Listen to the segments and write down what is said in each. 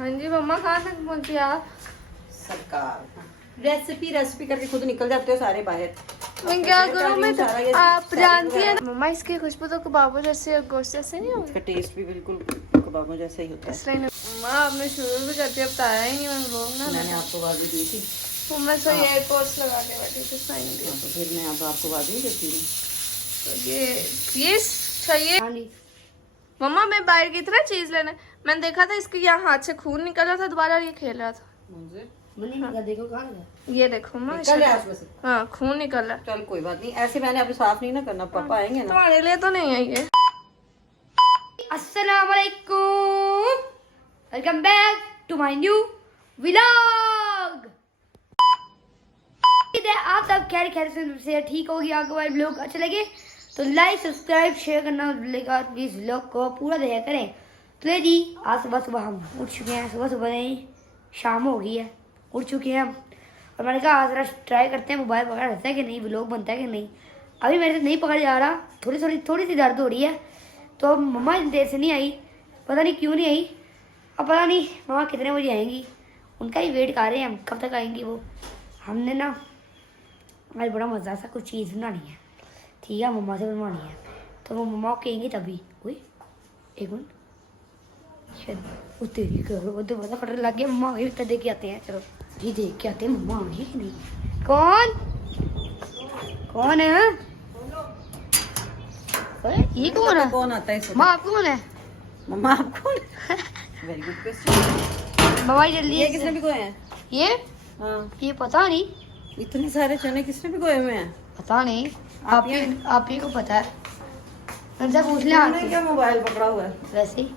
हाँ जी मम्मा, कहाँ तक पहुँची आप? सरकार रेसिपी करके खुद निकल जाते हो सारे बाहर। मैं क्या करूँ? मैं तो आप जानती हैं मम्मा, इसकी खुशबू तो कबाबों जैसे और गोश्त जैसे नहीं होगी। इसका टेस्ट भी बिल्कुल कबाबों जैसा ही होता है। इसलिए मम्मा आपने शुरू भी करके बताया ही नहीं लोग ना। मैंने आपको आवाज़ दी थी। मैं तो एयरपोर्ट्स लगा के बैठी थी साइन के। तो फिर मैं अब आपको आवाज़ नहीं देती हूँ। तो ये चाहिए। हाँ जी मम्मा, मैं बाहर की थी ना चीज लेने, मैंने देखा था इसके यहाँ हाथ से खून निकल रहा था, दोबारा ये खेल रहा था। हाँ। देखो कहाँ ये देखो मम्मा, हाँ खून निकल रहा है। चल कोई बात नहीं, ऐसे मैंने अभी साफ नहीं ना करना, पापा आएंगे ना। तुम्हारे लिए तो नहीं आई है। अस्सलाम वालेकुम, welcome back to my new vlog. आप सब खैर से ठीक होगी। आपको हमारे व्लॉग अच्छे लगे तो लाइक सब्सक्राइब शेयर करना भूलिएगा। प्लीज व्लॉग को पूरा देखा करें। तो जी आज सुबह हम उठ चुके हैं। सुबह नहीं, शाम हो गई है, उठ चुके हैं हम। और मैंने कहा आज ट्राई करते हैं मोबाइल पकड़ा रहता है कि नहीं, व्लॉग बनता है कि नहीं। अभी मेरे से नहीं पकड़ जा रहा, थोड़ी सी दर्द हो रही है। तो मम्मा देर से नहीं आई, पता नहीं क्यों नहीं आई। अब पता नहीं मम्मा कितने बजे आएंगी, उनका ही वेट कर रहे हैं हम, कब तक आएंगी वो। हमने ना आज बड़ा मज़ा सा कुछ चीज़ बनानी है, ठीक है, मम्मा से बनवानी है। तो वो मम्मा को कहेंगे तभी। कोई एक मिनट, शायद वो तेरी करो, वो तो पता कटर लग गया। मम्मा आगे भी देख के आते हैं, चलो ये देख के आते हैं मम्मा आ गई कि नहीं। कौन है? ये कौन है? कौन आता है? माँ आप कौन है? मम्मा आप कौन? Very good question. मम्मा जल्दी। ये किसने भिगोए हैं? ये पता नहीं, इतने सारे चने किसने भिगोए हुए हैं? पता नहीं, आप ही को पता है। उनसे पूछ ले। आपने क्या मोबाइल पकड़ा हुआ है? वैसे ही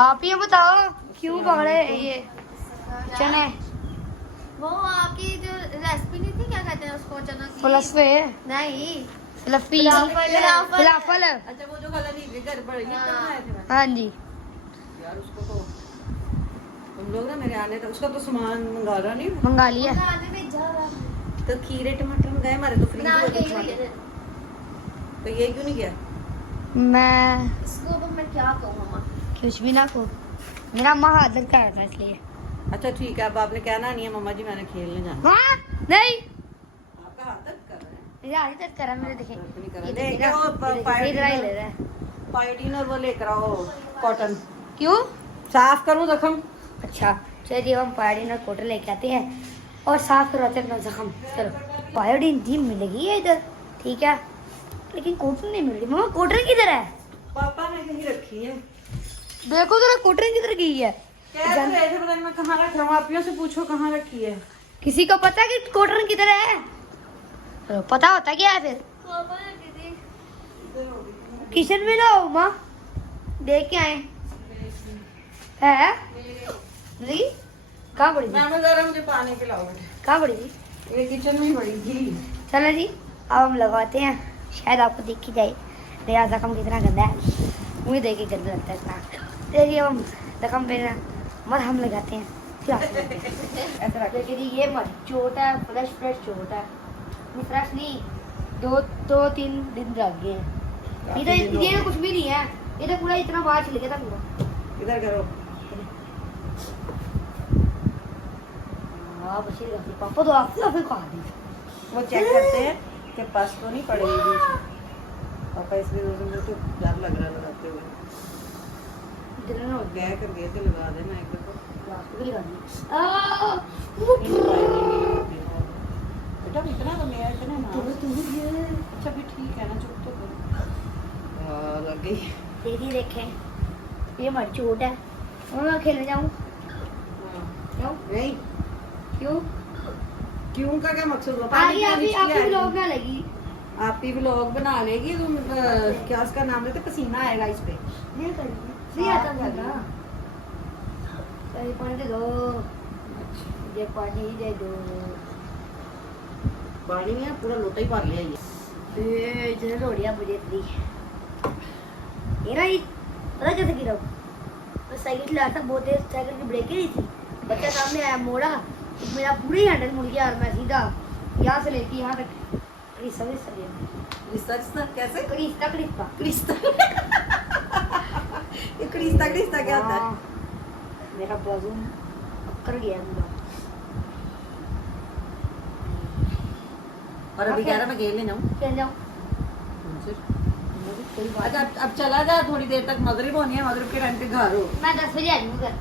आप ही बताओ क्यों पकड़े ये चने? वो आपकी जो रेसिपी नहीं थी, क्या कहते हैं उसको, चना की? फलसफे नहीं, फलफी फलाफल। अच्छा वो जो कलर नहीं घर पर बनाए थे मैंने। हाँ जी यार उसको तो तुम लोग ना मेरे आने तक उसका तो सामान मंगा रहा नहीं। मंगा लिया। तो खीरे टमाटर मंगाए हमारे तो फ्रीज हुए थे टमाटर। तो ये क्यों नहीं किया? मैं इसको अब मैं क्या कहूँ मम्मा? कुछ भी ना को, मेरा अम्मा हाथ दर्द कर रहा था इसलिए। अच्छा ठीक है, अब आपने कहना नहीं है मम्मा जी मैंने खेलने जाना। हाँ नहीं, आपका हाथ दर्द कर रहा है? मेरा हाथ दर्द कर रहा है। मेरे देखे दर्द नहीं कर रहा। ये ले देखिए ना, वो ये दवाई ले रहा है। पायोडीन और वो लेकर आओ कॉटन। क्यों? साफ करूं जख्म? अच्छा चलिए हम पायोडीन और कोटन लेके आते हैं और साफ करवाते हैं अपना जख्म। चलो पायोडीन जी मिलेगी है इधर, ठीक है, लेकिन कोटन नहीं मिल रही। मम्मा कोटन किधर है? पापा ने कहीं रखी है। देखो जरा कोटन किधर गई है। कह रहे थे पता नहीं मैं कहाँ रख रहा हूँ, आप से पूछो कहाँ रखी है। किसी को पता है कि कोटन किधर है? तो पता होता क्या है फिर? किचन में लो माँ, देख के आए है। नहीं कहाँ पड़ी थी? मैम जरा मुझे पानी पिलाओ बेटे। कहाँ पड़ी थी? ये किचन में ही पड़ी थी। चलो जी अब हम लगाते हैं, शायद आपको दिख ही जाए मेरा जख्म कितना गंदा है। मुझे देख के गंदा लगता है इतना। देखिए हम जख्म पे ना मत हम लगाते हैं। ऐसा देखिए जी, ये मत चोट है, फ्रेश चोट है। फ्रेश नहीं, दो तीन दिन लग गए हैं। ये तो कुछ भी नहीं है, ये तो पूरा इतना बाहर चल गया था पूरा। इधर करो। हाँ बस ये पापा तो आपने फिर कहा दी। वो चेक करते हैं कि पास तो नहीं पड़ेगी बीच में। पापा इसलिए मुझे तो डर लग रहा लगाते हुए। गया कर गए थे, लगा देना एक बार। बेटा इतना तो मेरा इतना ना। अच्छा भी ठीक है ना, चुप तो करो। लग गई। देखिए देखें, ये मत चोट है। मैं खेलने जाऊँ? नहीं क्यों? क्यों का क्या मकसद हुआ? आगे आप लोग ना लगी, आप भी व्लॉग बना लेगी तुम। क्या उसका नाम लेते? पसीना आएगा इस पे। नहीं करेगी, नहीं आता था। पानी दे दो, ये पानी दे दो। पानी में पूरा लोटा ही भर लिया ये। इधर रोड़िया मुझे थी ये ना, ये पता कैसे गिरा? तो साइकिल चला था बहुत तेज, साइकिल की ब्रेक ही नहीं थी। बच्चा सामने आया, मोड़ा, मेरा पूरे हैंडल मुड़ गया और मैं सीधा यहाँ से लेके यहाँ तक रिश्ता कैसे? क्रिस्ता ये क्रिस्ता क्या होता है? मेरा बाजू अक्कर गया अंदर। और अभी कह रहा मैं गेम में जाऊँ। चल जाओ। अच्छा अब चला जा, थोड़ी देर तक मगरिब होनी है, मगरिब के टाइम पे घर हो। मैं 10 बजे आ जाऊंगा घर।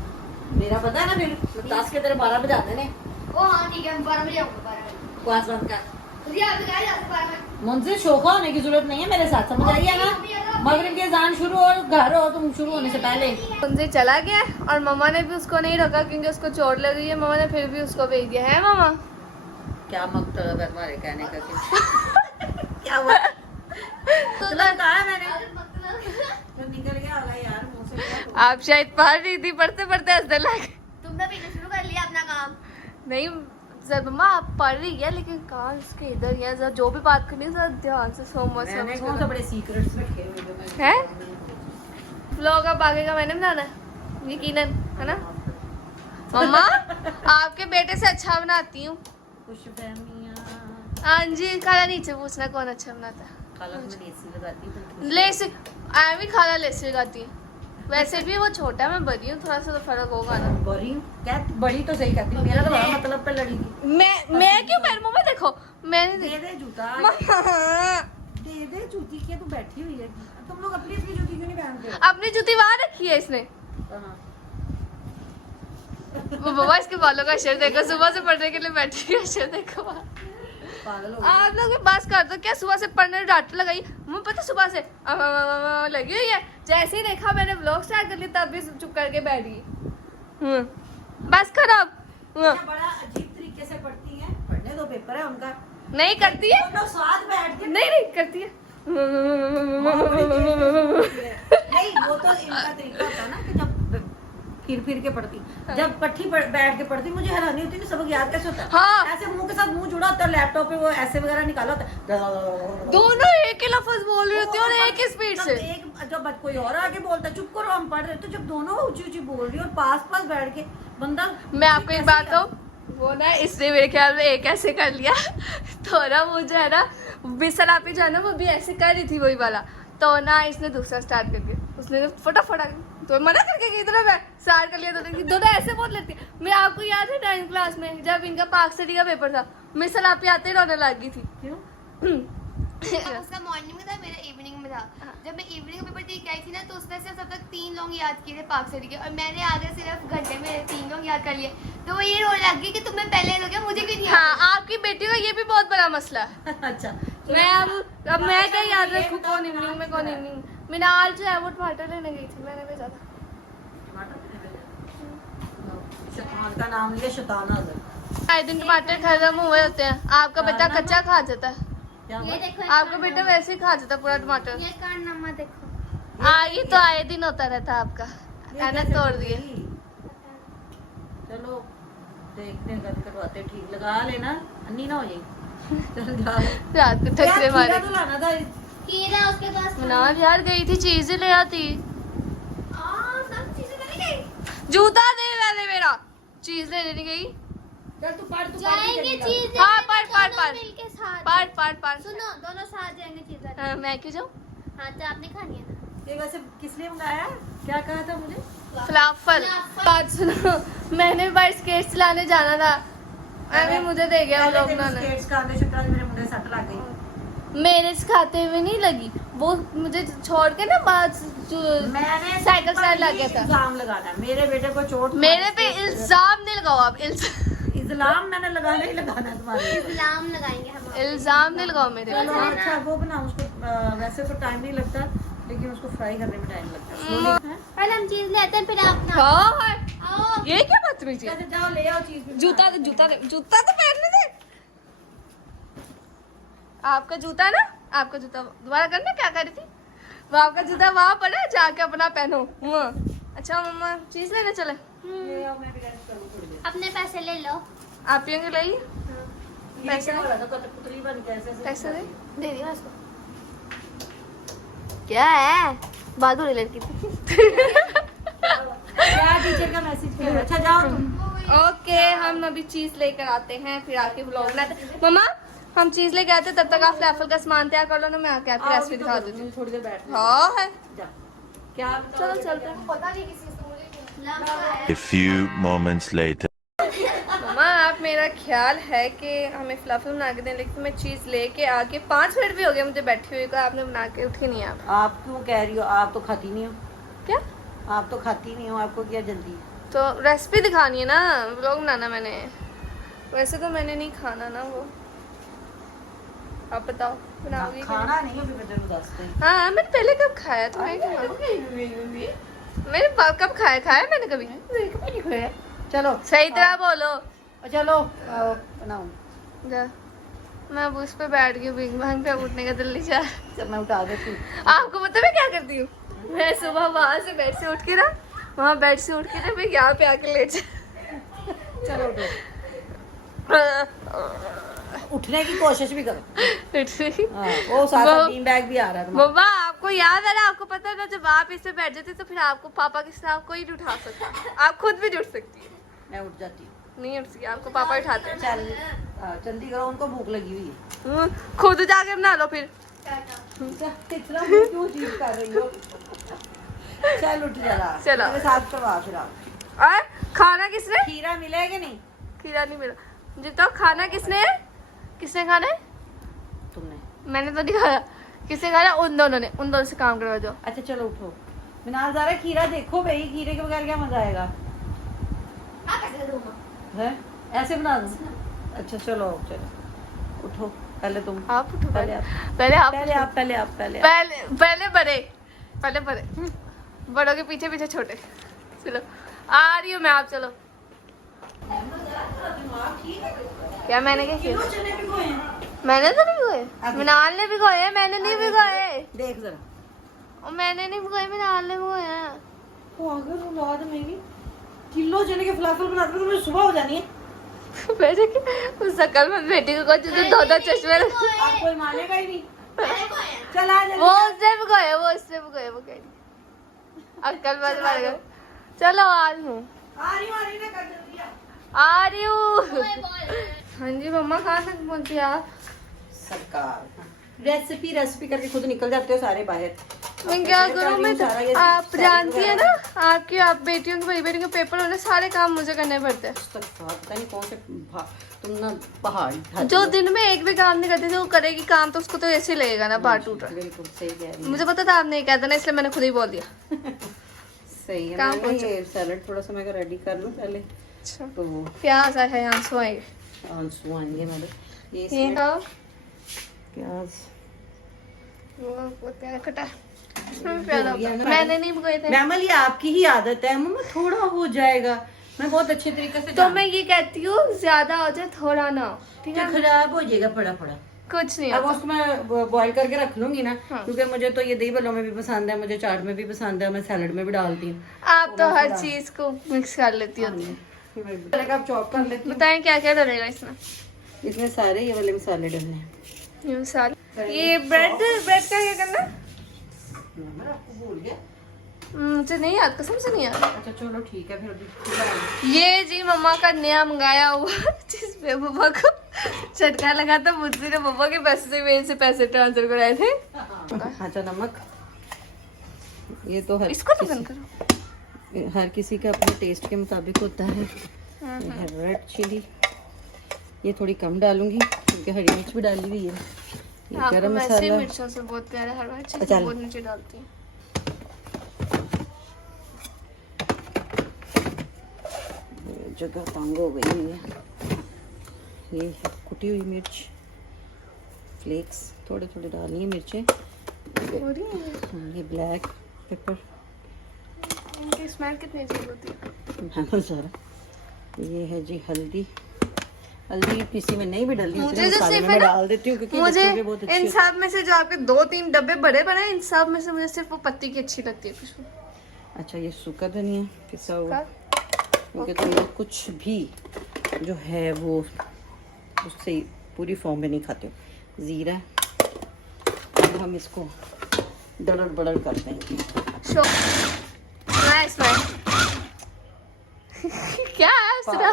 मेरा पता है ना, फिर 10 के तेरे 12 बजे आते ने। ओ हाँ ठीक है, मैं 12 बजे आऊंगा। 12 बजे बकवास बंद कर। जी आप गाड़ी आ 12 बजे। मुझसे शोखा होने की जरूरत नहीं है मेरे साथ, समझ आई है ना। मगरिब के अज़ान शुरू और घर हो तुम शुरू होने से पहले। उनसे चला गया और मम्मा ने भी उसको नहीं रोका क्योंकि उसको चोट लग रही है। मम्मा ने फिर भी उसको भेज दिया है। मम्मा क्या मतलब है तुम्हारे कहने का कि क्या हुआ? मतलब कहा है मैंने तो निकल गया होगा यार मुंह से। क्या हुआ? आप शायद पढ़ रही थी, पढ़ते पढ़ते हंसने लगे। तुमने पीना शुरू कर लिया अपना काम। नहीं सर मम्मा आप पढ़ रही है लेकिन कान उसके इधर ही है। जरा जो भी बात करनी है जरा ध्यान से मैंने कौन सा बड़े सीक्रेट्स रखे हुए जो मैं है। व्लॉग अब आगे का मैंने बनाना है यकीनन, है ना मम्मा? आपके बेटे से अच्छा बनाती हूँ। खुशफहमियां हाँ जी, खाला नीचे पूछना कौन अच्छा बनाता है। खाला में देसी लगाती है। लेस आई भी खाला लेस लगाती है। वैसे भी वो छोटा है, मैं बड़ी हूँ, थोड़ा सा तो फर्क होगा ना। बड़ी हूँ क्या? बड़ी तो सही कहती हूँ, मेरा तो बड़ा मतलब पे लड़ी थी। मैं क्यों पहन मम्मा? देखो मैंने दे दे जूता, दे दे जूती। क्या तू बैठी हुई है? तुम लोग अपनी अपनी जूती क्यों नहीं पहनते? अपनी जूती वहां रखी है इसने। कहाँ? वो बाबा इसके बालों का शेर देखो, सुबह से पढ़ने के लिए बैठी है। शेर देखो पागल हो आप लोग भी बस कर दो क्या? सुबह से पढ़ने डांट लगाई मुझे पता, सुबह से लगी हुई है। जैसे ही देखा मैंने व्लॉग स्टार्ट कर लिया तब भी चुप करके बैठ गई। बस करो अब। क्या बड़ा अजीब तरीके से पढ़ती हैं? पढ़ने दो, पेपर है उनका। नहीं करती है, दोनों साथ बैठ के नहीं करती है। नहीं, वो तो इनका तरीका होता है ना कि जब फिर के पढ़ती, जब पट्टी बैठ के पढ़ती, मुझे हैरानी होती है सबक याद कैसे होता है। हाँ। ऐसे मुंह के साथ मुंह जुड़ा होता है, लैपटॉप पे वो ऐसे वगैरह निकाला होता है। दोनों एक ही लफ्ज बोल रही होती है और एक ही स्पीड से। एक जब कोई और आगे बोलता है चुप करो हम पढ़ रहे, तो जब दोनों ऊंची ऊंची बोल रही है और पास पास बैठ के बंदा। मैं आपको एक बात कहूँ, वो ना इसने मेरे ख्याल में एक ऐसे कर लिया तो ना वो जो है ना बिसल आप ही जो है ना वो भी ऐसे कर रही थी वही वाला, तो ना इसने दूसरा स्टार्ट कर दिया। उसने फटाफट तो मना करके गई इतना मैं स्टार्ट कर लिया। दोनों ऐसे बोल लेती है। मैं आपको याद है 9th क्लास में जब इनका पाक सिटी का पेपर था, मिसल आप ही आते ही रोने लग गई थी। क्यों? उसका मॉर्निंग में था, मेरा इवनिंग में था। जब मैं इवनिंग का पेपर दे के आई थी ना, तो उसमें से सब तक 3 लॉन्ग याद किए थे पाक सिटी के, और मैंने आगे सिर्फ घंटे में 3 लॉन्ग याद कर लिए। तो वो ये रोने लग गई कि तुम्हें पहले हो गया, मुझे क्यों नहीं याद? हाँ, आपकी बेटी का ये भी बहुत बड़ा मसला है। अच्छा मैं अब मैं क्या याद रखूँ कौन इवनिंग में कौन इवनिंग। मिनाल जो है वो टमाटर लेने गई थी, मैंने भेजा था। शैतान का नाम लिया, शैतान आ गया। आए दिन टमाटर खत्म हुए होते हैं। आपका बेटा कच्चा खा जाता है, क्या ये हुआ? देखो, आपका बेटा वैसे ही खा जाता है पूरा टमाटर। ये कारनामा देखो। ये तो आए दिन होता रहता है आपका। ये ऐनक कैसे तोड़ हो दिए। गई? चलो देखते हैं, गल करवाते हैं, ठीक लगा लेना, अन्नी ना हो जाए। चल जा। रात को ठकरे यार, मारे। खीरा तो लाना था। कीड़ा उसके पास था। मिनाल यार गई थी चीज ले आती। सब चीजें मैंने गई। जूता दे वाले मेरा, चीज लेने नहीं गई। चल तू पढ़, तू जाएंगे चीज हाँ, लेने, पढ़। दोनों मिलके साथ। पढ़। सुनो, दोनों साथ जाएंगे चीज लेने। मैं क्यों जाऊँ? हाँ तो आपने खानी है ना। ये वैसे किस लिए मंगाया? क्या कहा था मुझे? फलाफल। बात सुनो, मैंने बाहर स्केट चलाने जाना था, अरे मुझे दे गया वो लोग ना। स्केट्स का आधे शुक्र मेरे मुंडे सट लग गई। मेरे सिखाते हुए नहीं लगी, वो मुझे छोड़ के ना बाद मैंने साइकिल चलाने लग गया था। इल्जाम लगाना है मेरे बेटे को, चोट मेरे पे इल्जाम नहीं लगाओ आप। इल्जाम मैंने लगाना ही लगाना है तुम्हारे ऊपर। इल्जाम लगाएंगे हम। इल्जाम नहीं लगाओ मेरे चलो पे। अच्छा वो बनाओ उसको। वैसे तो टाइम नहीं लगता, लेकिन उसको फ्राई करने में टाइम लगता है। Slowly, हैं? पहले हम चीज लेते हैं, फिर आप ना। हाँ, आओ। ये क्या बदतमीजी है? अच्छा जाओ ले आओ चीज। जूता तो पहनने दे। आपका जूता ना, आपका जूता दोबारा करना, क्या कर रही थी वो? आपका जूता वहाँ पड़ा है, जाके अपना पहनो। अच्छा मम्मा चीज लेने चले। ले आओ, मैं भी रेस्ट करूँ थोड़ी देर। अपने पैसे ले लो। आप पियेंगे लाई? ये पैसे क्या हो रहा था? कठपुतली बन के ऐसे ऐसे। पैसे दे दिया उसको। क्या है बहादुर लड़की थी। क्या टीचर का मैसेज किया? अच्छा जाओ तुम। ओके, हम अभी चीज लेकर आते हैं, फिर आके ब्लॉग बनाते हैं। मम्मा हम चीज लेके आते हैं, तब तक आप फ्लैफल का सामान तैयार कर लो ना, मैं आके आपकी रेसिपी दिखा देती हूँ। थोड़ी देर बैठ। हाँ है, जा। क्या चलो चलते हैं। पता नहीं किसी से मुझे A few moments later. मम्मा आप मेरा ख्याल है कि हमें फलाफल बना के दें, लेकिन मैं चीज़ लेके आके 5 मिनट भी हो गए मुझे बैठी हुई को, आपने बना के उठी नहीं आप क्यों कह रही हो? आप तो खाती नहीं हो। क्या? आप तो खाती नहीं हो, आपको क्या जल्दी है? तो रेसिपी दिखानी है ना, व्लॉग बनाना मैंने। वैसे तो मैंने नहीं खाना ना वो, आप बताओ बनाओगी? खाना नहीं अभी मैं तेरे को दसते हैं। हाँ मैंने पहले कब खाया तो मैं क्या मैंने कब खाया मैंने कभी? नहीं खाया। चलो सही तरह बोलो। चलो बनाओ। जा। मैं अब उस पे बैठ गई, बिग बैंग पे उठने का दिल नहीं चाह। जब मैं उठा देती हूँ। आपको पता मैं क्या करती हूँ? मैं सुबह वहाँ से बेड से उठ के ना, वहाँ बेड से उठ के ना मैं यहाँ पे आके लेट जा। चलो उठो। उठने की कोशिश भी करो। वो सारा बीन बैग भी आ रहा है तुम्हारा। मम्मा आपको याद है ना, आपको पता है ना, जब आप इस पे बैठ जाते तो फिर आपको पापा के साथ कोई नहीं उठा सकता, आप खुद भी नहीं उठ सकती है। मैं उठ जाती हूँ। नहीं उठ सकती, आपको पापा उठाते हैं। जल्दी करो, उनको भूख लगी हुई है। खुद जाके बना लो फिर। इतना क्यों चीज कर रही हो? चल उठ जरा। चलो। मेरे साथ करवा फिर आप। और खाना किसने? खीरा मिलेगा नहीं? खीरा नहीं मिला। जितना खाना किसने खाना है? तुमने। मैंने तो नहीं खाया। किसने खाया? उन दोनों से काम करवा दो। अच्छा चलो उठो। मिनाज ज़रा खीरा देखो भाई, खीरे के बगैर क्या मजा आएगा? है ऐसे बना दो। अच्छा चलो उठो। पहले तुम। आप उठो। पहले आप। पहले आप बड़े बड़ों के पीछे पीछे छोटे। चलो आ रही हूँ मैं, आप चलो। क्या मैंने क्या किया? मैंने तो नहीं भिगोए, मिनाल ने भिगोए, मैंने नहीं भिगोए। देख जरा। और मैंने नहीं भिगोए, मिनाल ने भिगोए हैं। अगर औलाद मेरी किलो चने के फलाफल बनाते तो मुझे सुबह हो जानी है। वैसे कि उस शकल में बेटी को कुछ तो दो चश्मे आप कोई मानेगा ही नहीं। चला वो उसने भिगोए, वो कह रही अक्कल मत मार गए। चलो आ रही हूँ। हाँ जी मम्मा, कहाँ तक पहुँची आप? सरकार रेसिपी करके खुद निकल जाते हो सारे बाहर। मैं क्या करूँ? मैं तो, आप जानती है ना, आप बेटियों के बड़ी बेटियों के पेपर होने, सारे काम मुझे करने पड़ते हैं। पता नहीं कौन से तुम ना पहाड़ जो दिन में एक भी काम नहीं करती थी वो करेगी काम, तो उसको तो ऐसे ही लगेगा ना बाहर टूट रहा। बिल्कुल सही कह रही है। मुझे पता था आपने कह देना, इसलिए मैंने खुद ही बोल दिया। सही है। काम मैं ये सैलेड थोड़ा सा मैं रेडी कर लूं पहले। अच्छा तो प्याज है, आंसू आएंगे। आंसू आएंगे मेरे। ये ये प्याज वो प्याज कटा मैंने नहीं भुने थे। मैमल ये आपकी ही आदत है। मम्मा थोड़ा हो जाएगा, मैं बहुत अच्छे तरीके से तो मैं ये कहती हूँ ज्यादा हो जाए थोड़ा ना, ठीक है? खराब हो जाएगा पड़ा कुछ नहीं अब होता। उसको मैं बॉईल करके रख लूंगी ना। हाँ। क्योंकि मुझे तो ये दही बल्लों में भी पसंद है, मुझे चाट में भी पसंद है, मैं सैलेड में भी डालती हूँ। आप तो हर चीज को मिक्स कर लेती होती है। आप चॉप कर लेती हूँ। बताएं क्या क्या डलेगा इसमें? इसमें सारे ये वाले मसाले डलने हैं। ये मसाला, ये ब्रेड का क्या करना? आपको भूल गया? मुझे नहीं याद, कसम से नहीं याद। अच्छा चलो ठीक है फिर। ये जी मम्मा का नया मंगाया हुआ, जिसपे मम्मा को झटका लगा था, मुझसे ने मम्मा के पैसे से मेरे से पैसे ट्रांसफर कराए थे। अच्छा नमक, ये तो इसको तो बंद करो। हर किसी का अपने टेस्ट के मुताबिक होता है। ये है रेड चिली, ये थोड़ी कम डालूंगी क्योंकि हरी मिर्च भी डाली हुई है। ये गरम मसाला, मिर्चों से बहुत प्यारा हर बार चीज अच्छा। बहुत नीचे डालती है। जगह तंग हो गई है। ये है कुटी हुई मिर्च, फ्लेक्स थोड़े थोड़े डालनी है मिर्चें। ये ब्लैक पेपर, इनकी स्मेल कितनी अजीब होती है। सारा ये है जी हल्दी पीसी में नहीं भी डलती, मुझे जो सिर्फ मैं डाल देती हूँ क्योंकि मुझे बच्चों के बहुत अच्छी इन सब में से जो आपके 2-3 डब्बे बड़े बने, इन सब में से मुझे सिर्फ वो पत्ती की अच्छी लगती है खुशबू। अच्छा ये सूखा धनिया पिसा हुआ, का? क्योंकि तुम लोग कुछ भी जो है वो उससे पूरी फॉर्म में नहीं खाते हो। जीरा, अब हम इसको डलर बड़र कर देंगे। Show nice man. क्या है इसका?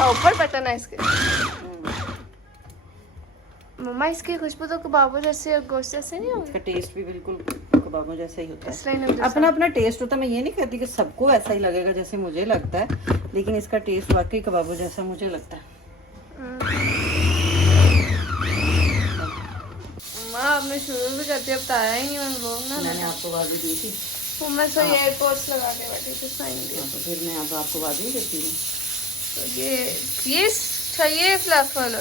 ऊपर बटन है इसके। मम्मा इसकी खुशबू तो कबाबों जैसे और गोश्त जैसे नहीं होगी? इसका टेस्ट भी बिल्कुल कबाबों जैसा ही होता इसलिए है। नूडल्स अपना अपना टेस्ट होता है। मैं ये नहीं कहती कि सबको ऐसा ही लगेगा जैसे मुझे लगता है, लेकिन इसका टेस्ट वाकई कबाबों जैसा मुझे लगता है। माँ आपने शुरू भी कर दिया, बताया ही नहीं उन लोग ना। मैंने आपको बाजी दी थी तो मैं तो एयरपोर्ट्स लगा के बैठी थी साइन दिया। तो फिर मैं अब आपको बाजी देती हूँ। तो ये चाहिए फ्लफल।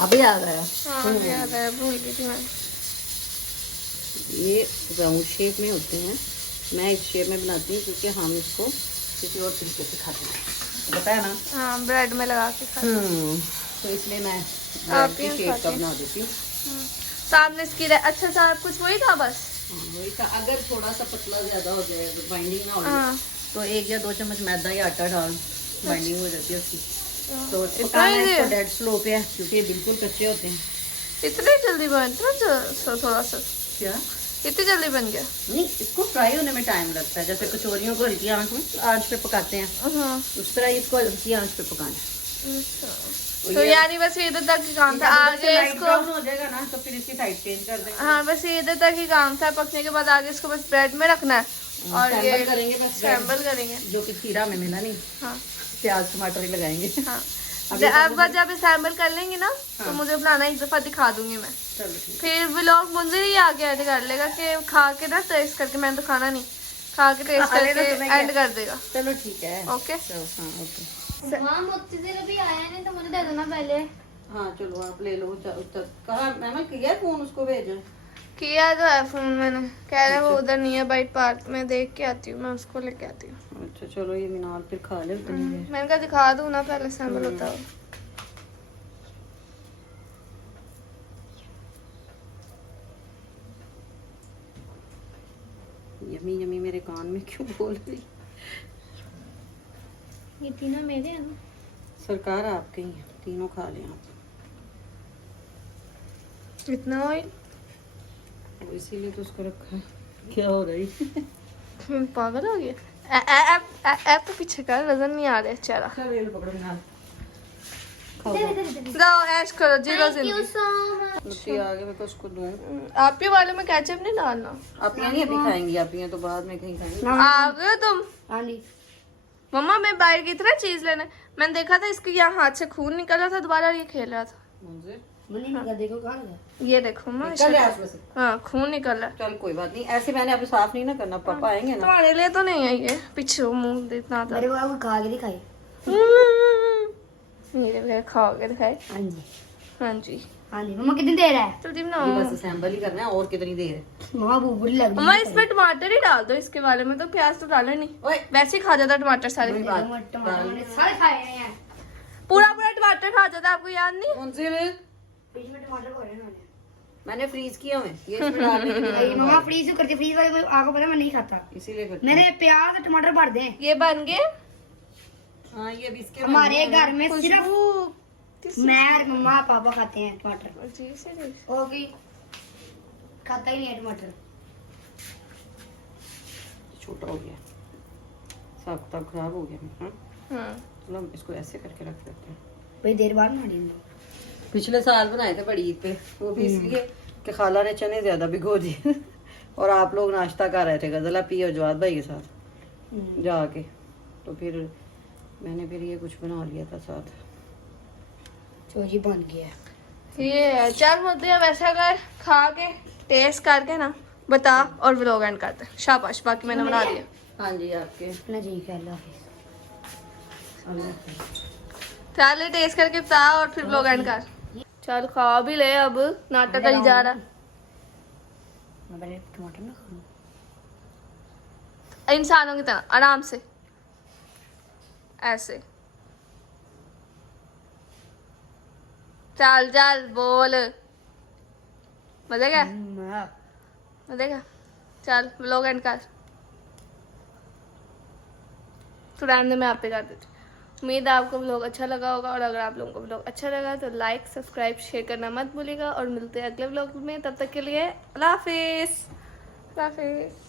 अभी आ गया। हाँ याद है, भूल गई थी मैं। ये राउंड शेप में होते हैं, मैं इस शेप में बनाती हूँ क्योंकि हम इसको किसी और तरीके से खाते हैं, बताया ना। हाँ ब्रेड में लगा के खा। तो इसलिए मैं आप ब्रेड की ही शेप का खाते हैं। बना देती हूँ। सामने इसकी अच्छा सा कुछ वही था बस। वही था। अगर थोड़ा सा पतला ज्यादा हो जाए, बाइंडिंग ना हो हाँ। तो 1 या 2 चम्मच मैदा या आटा डाल, बाइंडिंग हो जाती है उसकी। तो इतना पकाना ही इसको है? डेड स्लो पे है क्योंकि ये बिल्कुल कच्चे होते हैं। इतनी जल्दी बन थोड़ा सा क्या? इतनी जल्दी बन गया? नहीं, इसको फ्राई होने में टाइम लगता है। जैसे कचौरियों को हल्की आंच पे पकाते हैं, हाँ। उस तरह इसको हल्की आंच पे पकाना है। तो यानी बस ये इधर तक ही काम था, आगे लाइट इसको। ब्राउन हो जाएगा ना तो फिर इसकी साइड चेंज कर देंगे। हाँ बस ये इधर तक ही काम था, पकने के बाद आगे इसको बस ब्रेड में रखना है और ये सैंपल करेंगे बस bread, सैम्बल करेंगे। जो कि खीरा में मिला नहीं। हाँ प्याज टमाटर ही लगाएंगे। हाँ। अभी अब जब सैम्बल कर लेंगे ना तो मुझे बनाना एक दफा दिखा दूंगी मैं। चलो ठीक। फिर व्लॉग मुझे ही आगे ऐड कर लेगा कि खा के ना टेस्ट करके, मैंने तो खाना नहीं, खा के टेस्ट अरे तो करके तुम्हें क्या? एंड कर देगा। चलो ठीक है। ओके। चलो हाँ ओके। हाँ मुझसे से कभी आया नहीं तो मुझे दे देना पहले। हाँ चलो आप ले लो। कहा मैंने किया फोन, उसको भेजा। किया तो है फोन मैंने, कह रहा है वो उधर नहीं है बाइट पार्क में, देख के आती हूँ मैं, उसको लेके आती हूँ। अच्छा चलो ये मीनार फिर खा ले उतनी देर। मैंने कहा दिखा दूँ ना पहले सैम्बल होता हो। यमी यमी मेरे कान में क्यों बोल रही? ये तीनों मेरे हैं ना। सरकार आपके ही है, तीनों खा लें आप। इतना ऑयल और इसीलिए तो उसको रखा है। क्या हो रही? पागल हो गया। ऐप पे पीछे कर, नजर नहीं आ रहा है चेहरा। चल ये लो पकड़ो मीनार। खाओ जाओ ऐश करो, जीरो Thank you जिंदगी। so much. मुझे आगे मैं उसको दूं। आप ही वाले में केचप नहीं डालना। आप यहाँ नहीं अभी खाएंगी, आप यहाँ तो बाद में कहीं खाएंगी। आ गए तुम? हाँ जी। मम्मा मैं बाहर की तरह चीज लेने, मैंने देखा था इसके यहाँ हाथ से खून निकल रहा था दोबारा, ये खेल रहा था। मुझे मुन्नी निकाल देखो कहाँ लगा। ये देखो मम्मा, चल रहा है उसमें से। हाँ खून निकल रहा है। चल कोई बात नहीं, ऐसे मैंने अभी साफ नहीं ना करना, पापा आएंगे ना। तुम्हारे लिए तो नहीं है ये, पीछे मुंह इतना था। मेरे को आप खा के दिखाई। मेरे बगैर खाओगे दिखाए? हाँ जी हाँ जी। हाँ जी। मम्मा कितनी देर है? जल्दी ये बनाओ बस असेंबल ही करना है। और कितनी देर है? मम्मा भूख बुरी लग मम्मा रही इसमें टमाटर ही डाल दो, इसके वाले में तो प्याज तो डालो नहीं, ओए वैसे ही खा जाता टमाटर सारे। कोई बात है। टमाटर मैंने सारे खाए हैं। पूरा पूरा टमाटर खा जाता, आपको याद नहीं? मुंजिल बीच में टमाटर को मैंने। मैंने फ्रीज किया हुए ये इसमें डालने के लिए। मम्मा फ्रीज करती, फ्रीज वाले को आपको पता है मैं नहीं खाता। इसीलिए करती मेरे प्याज और टमाटर भर दें। ये बन गए हूँ। हाँ ये बिस्किट हमारे घर में सिर्फ खुशबू मैं और मम्मा पापा खाते हैं टमाटर। अजीब से नहीं। ओके खाता ही नहीं है टमाटर। छोटा हो गया, साग तब खराब हो गया। हाँ हाँ चलो हम इसको ऐसे करके रख देते हैं। भाई देर बाद मारी पिछले साल बनाए थे बड़ी ईद पे, वो भी इसलिए कि खाला ने चने ज्यादा भिगो दिए और आप लोग नाश्ता कर रहे थे गजला पी और जवाद भाई के साथ जाके, तो फिर मैंने फिर ये कुछ बना लिया था साथ। चोरी बन गया। ये चार मुद्दे हैं, वैसे अगर खा के टेस्ट करके ना बता और व्लॉग एंड करते हैं। शाबाश, बाकी मैंने बना दिया। हाँ जी आपके अपना जी ख्याल रखिए। चल टेस्ट करके बता और फिर व्लॉग एंड कर। चल खा भी ले, अब नाटक करी जा रहा। मैं पहले टमाटर ना खाऊं। इंसानों की तरह आराम से ऐसे। चल चल बोल, मजेगा मजेगा। चल व्लॉग एंड कर। तो रहने मैं आप पे कर देती हूँ। उम्मीद है आपको व्लॉग अच्छा लगा होगा, और अगर आप लोगों को व्लॉग अच्छा लगा तो लाइक सब्सक्राइब शेयर करना मत भूलिएगा, और मिलते हैं अगले व्लॉग में। तब तक के लिए अल्लाह हाफिज़। अल्लाह हाफिज़।